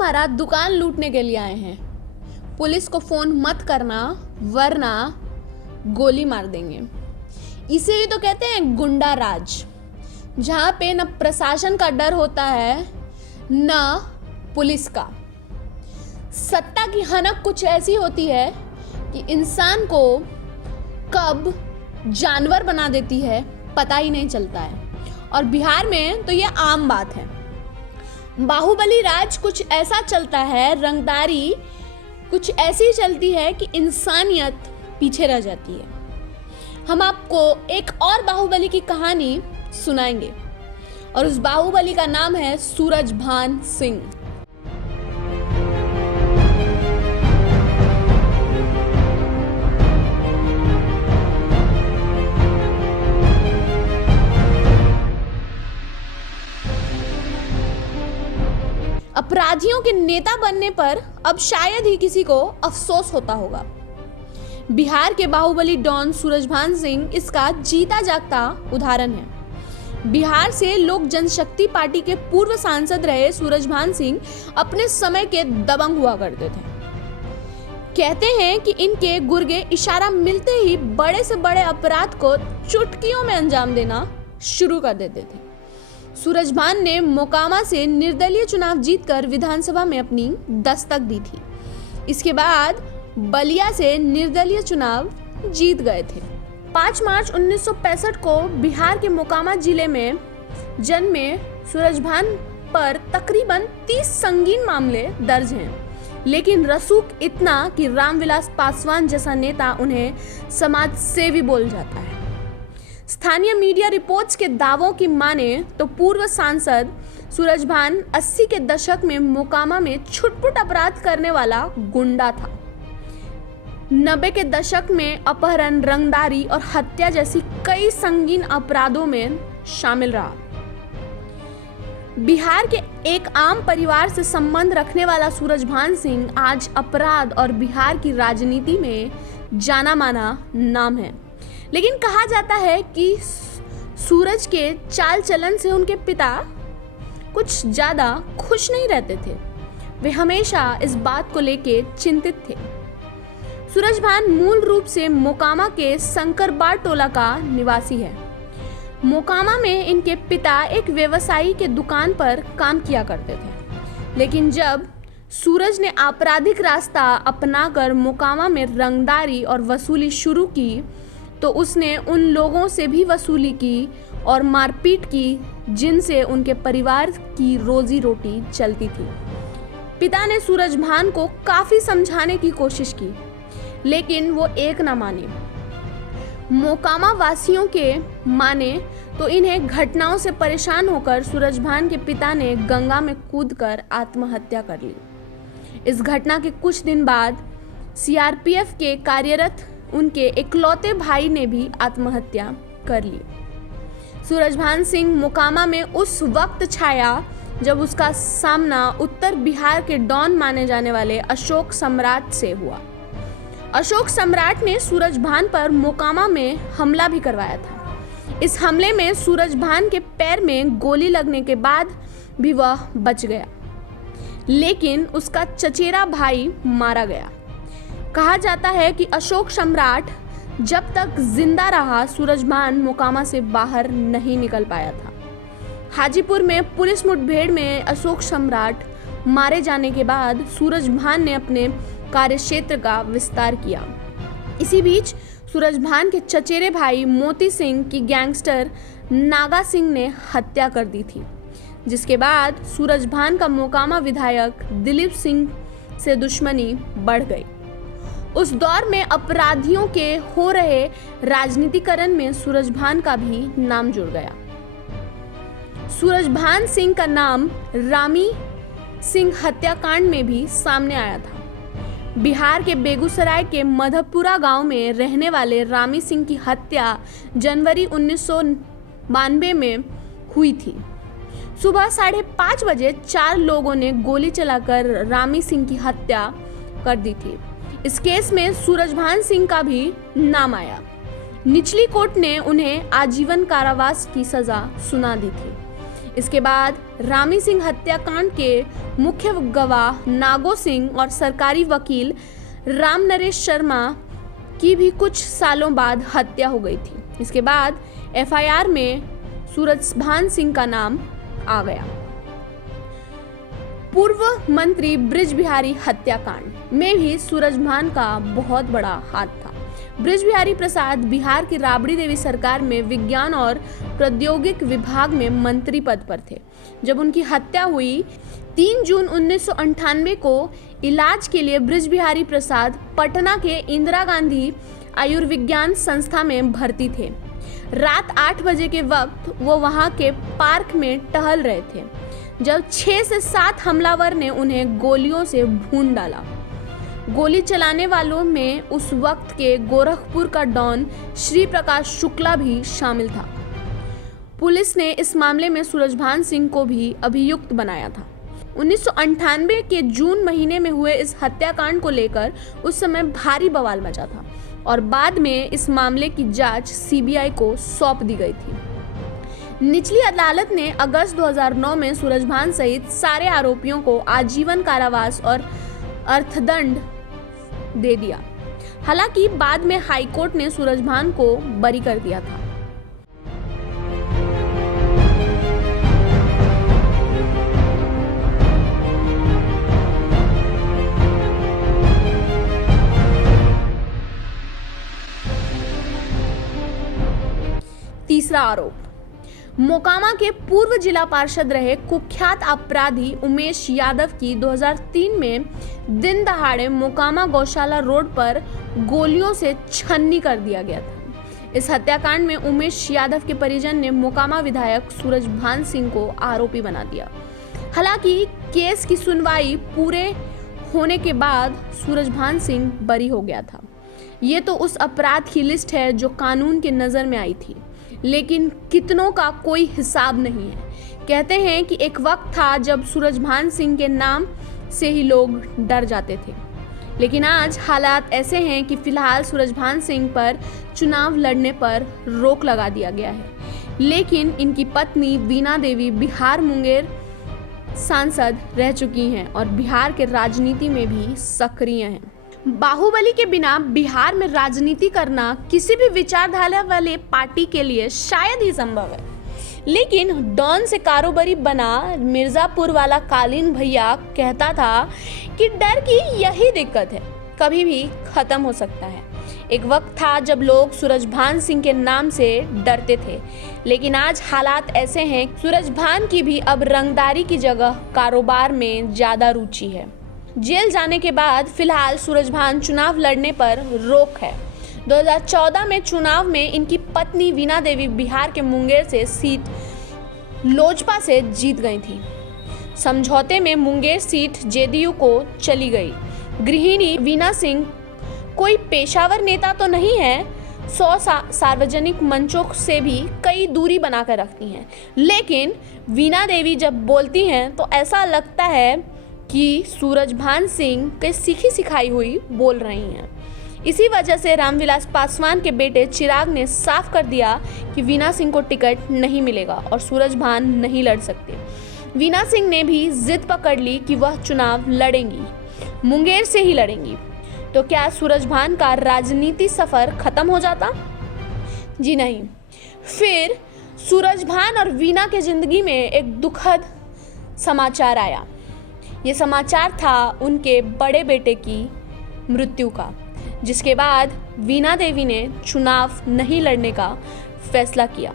तुम्हारा दुकान लूटने के लिए आए हैं। पुलिस को फोन मत करना वरना गोली मार देंगे। इसे ही तो कहते हैं गुंडा राज, जहाँ पे न प्रशासन का डर होता है न पुलिस का। सत्ता की हनक कुछ ऐसी होती है कि इंसान को कब जानवर बना देती है पता ही नहीं चलता है, और बिहार में तो ये आम बात है। बाहुबली राज कुछ ऐसा चलता है, रंगदारी कुछ ऐसी चलती है कि इंसानियत पीछे रह जाती है। हम आपको एक और बाहुबली की कहानी सुनाएंगे और उस बाहुबली का नाम है सूरजभान सिंह। अपराधियों के नेता बनने पर अब शायद ही किसी को अफसोस होता होगा। बिहार के बाहुबली डॉन सूरजभान सिंह इसका जीता जागता उदाहरण है। बिहार से लोक जनशक्ति पार्टी के पूर्व सांसद रहे सूरजभान सिंह अपने समय के दबंग हुआ करते थे। कहते हैं कि इनके गुर्गे इशारा मिलते ही बड़े से बड़े अपराध को चुटकियों में अंजाम देना शुरू कर देते थे। सूरजभान ने मोकामा से निर्दलीय चुनाव जीतकर विधानसभा में अपनी दस्तक दी थी। इसके बाद बलिया से निर्दलीय चुनाव जीत गए थे। 5 मार्च 1965 को बिहार के मोकामा जिले में जन्मे सूरजभान पर तकरीबन 30 संगीन मामले दर्ज हैं, लेकिन रसूख इतना कि रामविलास पासवान जैसा नेता उन्हें समाज सेवी बोल जाता है। स्थानीय मीडिया रिपोर्ट्स के दावों की माने तो पूर्व सांसद सूरजभान 80 के दशक में मोकामा में छुटपुट अपराध करने वाला गुंडा था। 90 के दशक में अपहरण, रंगदारी और हत्या जैसी कई संगीन अपराधों में शामिल रहा। बिहार के एक आम परिवार से संबंध रखने वाला सूरजभान सिंह आज अपराध और बिहार की राजनीति में जाना माना नाम है। लेकिन कहा जाता है कि सूरज के चाल चलन से उनके पिता कुछ ज्यादा खुश नहीं रहते थे। वे हमेशा इस बात को लेकर चिंतित थे। सूरजभान मूल रूप से मोकामा के शंकरबाड़ टोला का निवासी है। मोकामा में इनके पिता एक व्यवसायी के दुकान पर काम किया करते थे, लेकिन जब सूरज ने आपराधिक रास्ता अपनाकर मोकामा में रंगदारी और वसूली शुरू की तो उसने उन लोगों से भी वसूली की और मारपीट की जिनसे उनके परिवार की रोजी रोटी चलती थी। पिता ने सूरजभान को काफी समझाने की कोशिश की, लेकिन वो एक न माने। मोकामा वासियों के माने तो इन्हें घटनाओं से परेशान होकर सूरजभान के पिता ने गंगा में कूदकर आत्महत्या कर ली। इस घटना के कुछ दिन बाद सीआरपीएफ के कार्यरत उनके इकलौते भाई ने भी आत्महत्या कर ली। सूरजभान सिंह मोकामा में उस वक्त छाया जब उसका सामना उत्तर बिहार के डॉन माने जाने वाले अशोक सम्राट से हुआ। अशोक सम्राट ने सूरजभान पर मोकामा में हमला भी करवाया था। इस हमले में सूरजभान के पैर में गोली लगने के बाद भी वह बच गया, लेकिन उसका चचेरा भाई मारा गया। कहा जाता है कि अशोक सम्राट जब तक जिंदा रहा सूरजभान मोकामा से बाहर नहीं निकल पाया था। हाजीपुर में पुलिस मुठभेड़ में अशोक सम्राट मारे जाने के बाद सूरजभान ने अपने कार्यक्षेत्र का विस्तार किया। इसी बीच सूरजभान के चचेरे भाई मोती सिंह की गैंगस्टर नागा सिंह ने हत्या कर दी थी, जिसके बाद सूरजभान का मोकामा विधायक दिलीप सिंह से दुश्मनी बढ़ गई। उस दौर में अपराधियों के हो रहे राजनीतिकरण में सूरजभान का भी नाम जुड़ गया। सूरजभान सिंह का नाम रामी सिंह हत्याकांड में भी सामने आया था। बिहार के बेगूसराय के मधपुरा गांव में रहने वाले रामी सिंह की हत्या जनवरी 1992 में हुई थी। सुबह 5:30 बजे 4 लोगों ने गोली चलाकर रामी सिंह की हत्या कर दी थी। इस केस में सूरजभान सिंह का भी नाम आया। निचली कोर्ट ने उन्हें आजीवन कारावास की सजा सुना दी थी। इसके बाद रामी सिंह हत्याकांड के मुख्य गवाह नागो सिंह और सरकारी वकील राम नरेश शर्मा की भी कुछ सालों बाद हत्या हो गई थी। इसके बाद एफआईआर में सूरजभान सिंह का नाम आ गया। पूर्व मंत्री बृज बिहारी हत्याकांड में भी सूरजभान का बहुत बड़ा हाथ था। बृज बिहारी प्रसाद बिहार की राबड़ी देवी सरकार में विज्ञान और प्रौद्योगिक विभाग में मंत्री पद पर थे जब उनकी हत्या हुई। 3 जून 1998 को इलाज के लिए बृज बिहारी प्रसाद पटना के इंदिरा गांधी आयुर्विज्ञान संस्था में भर्ती थे। रात 8 बजे के वक्त वो वहां के पार्क में टहल रहे थे जब 6 से 7 हमलावर ने उन्हें गोलियों से भून डाला। गोली चलाने वालों में उस वक्त के गोरखपुर का डॉन श्री प्रकाश शुक्ला भी शामिल था। पुलिस ने इस मामले में सूरजभान सिंह को भी अभियुक्त बनाया था। 1998 के जून महीने में हुए इस हत्याकांड को लेकर उस समय भारी बवाल मचा था और बाद में इस मामले की जांच सीबीआई को सौंप दी गई थी। निचली अदालत ने अगस्त 2009 में सूरजभान सहित सारे आरोपियों को आजीवन कारावास और अर्थदंड दे दिया। हालांकि बाद में हाईकोर्ट ने सूरजभान को बरी कर दिया था। तीसरा आरोप, मोकामा के पूर्व जिला पार्षद रहे कुख्यात अपराधी उमेश यादव की 2003 में दिन दहाड़े मोकामा गौशाला रोड पर गोलियों से छन्नी कर दिया गया था। इस हत्याकांड में उमेश यादव के परिजन ने मोकामा विधायक सूरजभान सिंह को आरोपी बना दिया। हालांकि केस की सुनवाई पूरे होने के बाद सूरजभान सिंह बरी हो गया था। ये तो उस अपराध की लिस्ट है जो कानून की नज़र में आई थी, लेकिन कितनों का कोई हिसाब नहीं है। कहते हैं कि एक वक्त था जब सूरजभान सिंह के नाम से ही लोग डर जाते थे, लेकिन आज हालात ऐसे हैं कि फिलहाल सूरजभान सिंह पर चुनाव लड़ने पर रोक लगा दिया गया है। लेकिन इनकी पत्नी वीणा देवी बिहार मुंगेर सांसद रह चुकी हैं और बिहार के राजनीति में भी सक्रिय हैं। बाहुबली के बिना बिहार में राजनीति करना किसी भी विचारधारा वाले पार्टी के लिए शायद ही संभव है, लेकिन डॉन से कारोबारी बना मिर्जापुर वाला कालीन भैया कहता था कि डर की यही दिक्कत है, कभी भी खत्म हो सकता है। एक वक्त था जब लोग सूरजभान सिंह के नाम से डरते थे, लेकिन आज हालात ऐसे हैं सूरजभान की भी अब रंगदारी की जगह कारोबार में ज्यादा रुचि है। जेल जाने के बाद फिलहाल सूरजभान चुनाव लड़ने पर रोक है। 2014 में चुनाव में इनकी पत्नी वीणा देवी बिहार के मुंगेर से सीट लोजपा से जीत गई थी। समझौते में मुंगेर सीट जेडीयू को चली गई। गृहिणी वीणा सिंह कोई पेशावर नेता तो नहीं है, 100 सार्वजनिक मंचों से भी कई दूरी बनाकर रखती हैं, लेकिन वीणा देवी जब बोलती हैं तो ऐसा लगता है कि सूरजभान सिंह के सीखी सिखाई हुई बोल रही हैं। इसी वजह से रामविलास पासवान के बेटे चिराग ने साफ कर दिया कि वीणा सिंह को टिकट नहीं मिलेगा और सूरजभान नहीं लड़ सकते। वीणा सिंह ने भी जिद पकड़ ली कि वह चुनाव लड़ेंगी, मुंगेर से ही लड़ेंगी। तो क्या सूरजभान का राजनीति सफर खत्म हो जाता? जी नहीं। फिर सूरजभान और वीणा के जिंदगी में एक दुखद समाचार आया। ये समाचार था उनके बड़े बेटे की मृत्यु का, जिसके बाद वीणा देवी ने चुनाव नहीं लड़ने का फैसला किया।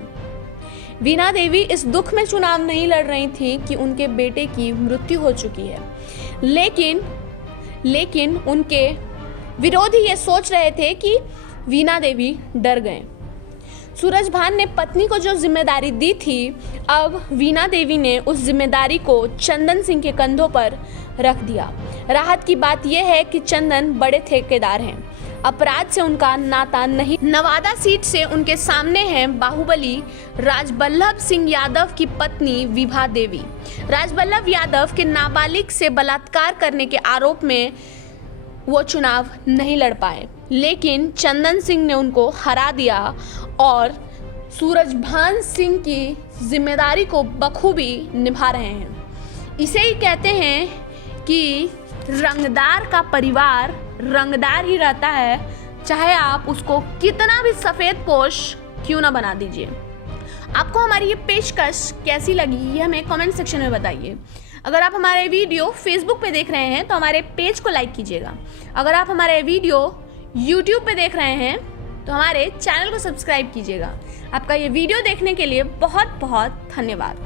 वीणा देवी इस दुख में चुनाव नहीं लड़ रही थी कि उनके बेटे की मृत्यु हो चुकी है, लेकिन उनके विरोधी ये सोच रहे थे कि वीणा देवी डर गए। सूरजभान ने पत्नी को जो जिम्मेदारी दी थी, अब वीणा देवी ने उस जिम्मेदारी को चंदन सिंह के कंधों पर रख दिया। राहत की बात यह है कि चंदन बड़े ठेकेदार हैं, अपराध से उनका नाता नहीं। नवादा सीट से उनके सामने हैं बाहुबली राजबल्लभ सिंह यादव की पत्नी विभा देवी। राजबल्लभ यादव के नाबालिग से बलात्कार करने के आरोप में वो चुनाव नहीं लड़ पाए, लेकिन चंदन सिंह ने उनको हरा दिया और सूरजभान सिंह की जिम्मेदारी को बखूबी निभा रहे हैं। इसे ही कहते हैं कि रंगदार का परिवार रंगदार ही रहता है, चाहे आप उसको कितना भी सफ़ेद पोश क्यों ना बना दीजिए। आपको हमारी ये पेशकश कैसी लगी ये हमें कमेंट सेक्शन में बताइए। अगर आप हमारे वीडियो फेसबुक पे देख रहे हैं तो हमारे पेज को लाइक कीजिएगा। अगर आप हमारे वीडियो यूट्यूब पे देख रहे हैं तो हमारे चैनल को सब्सक्राइब कीजिएगा। आपका ये वीडियो देखने के लिए बहुत बहुत धन्यवाद।